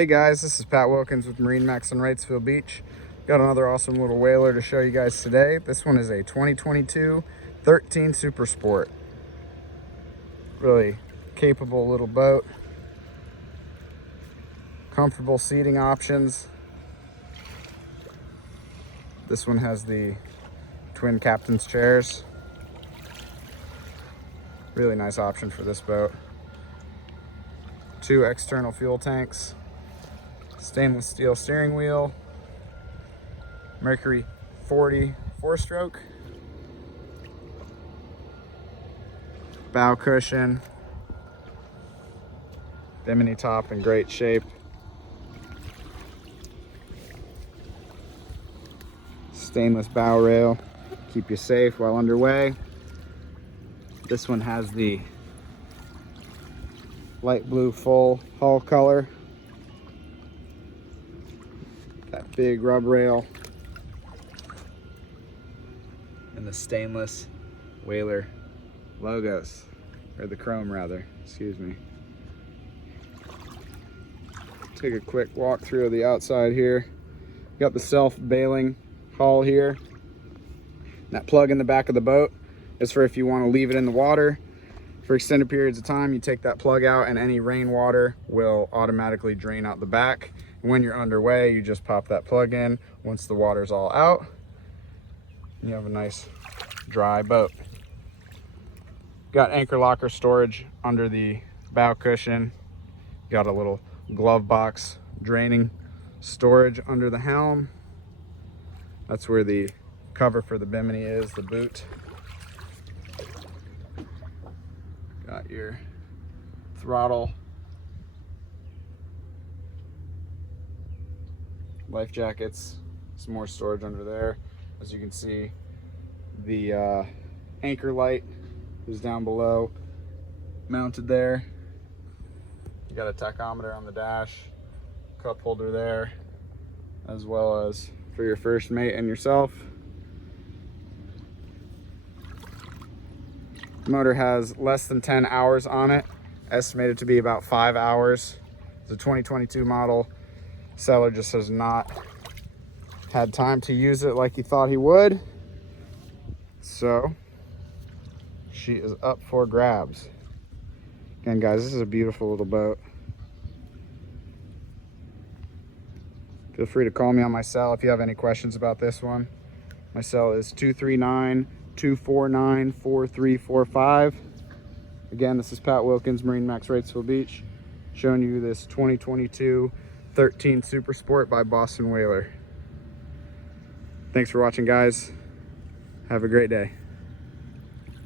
Hey guys, this is Pat Wilkins with MarineMax Wrightsville Beach. Got another awesome little whaler to show you guys today. This one is a 2022 13 Super Sport. Really capable little boat. Comfortable seating options. This one has the twin captain's chairs. Really nice option for this boat. 2 external fuel tanks. Stainless steel steering wheel, Mercury 40 4-stroke, bow cushion, bimini top in great shape, stainless bow rail, keep you safe while underway. This one has the light blue full hull color. That big rub rail and the stainless whaler logos, or the chrome rather, excuse me. Take a quick walk through of the outside here. Got the self-bailing hull here. That plug in the back of the boat is for if you want to leave it in the water for extended periods of time. You take that plug out and any rainwater will automatically drain out the back. When you're underway, you just pop that plug in. Once the water's all out, you have a nice dry boat. Got anchor locker storage under the bow cushion. Got a little glove box draining storage under the helm. That's where the cover for the bimini is, the boot. Got your throttle, life jackets, some more storage under there. As you can see, the anchor light is down below, mounted there. You got a tachometer on the dash, cup holder there, as well as for your first mate and yourself. The motor has less than 10 hours on it, estimated to be about 5 hours. It's a 2022 model. Seller just has not had time to use it like he thought he would. So she is up for grabs. Again, guys, this is a beautiful little boat. Feel free to call me on my cell if you have any questions about this one. My cell is 239-249-4345. Again, this is Pat Wilkins, MarineMax Wrightsville Beach, showing you this 2022 13 Super Sport by Boston Whaler. Thanks for watching, guys. Have a great day.